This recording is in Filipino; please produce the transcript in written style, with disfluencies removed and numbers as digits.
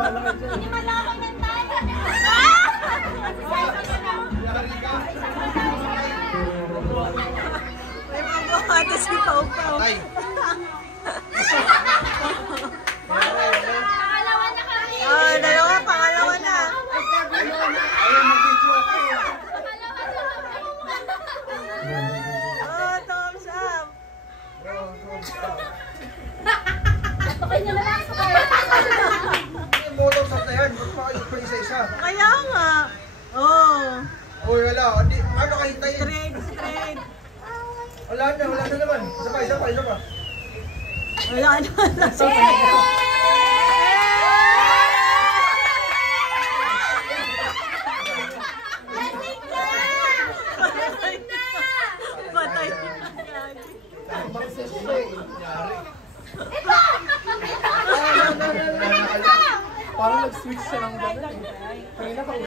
Hindi malakaw ng tayo. May mabuhati si Pau Pau. Pangalawa na kami. Oh, dalawa, pangalawa na. Ayaw mag-video ako eh. Oh, thumbs up. Sakay niya na lang. Sakay. Yung motor sa tayan, ba't pa kayo pa isa-isa? Kaya nga. Oh, Uy, wala. Ano ka hintayin? straight. Wala na naman. Isa pa. Wala na. Patay. Parang nag-switch siya ng gano'n.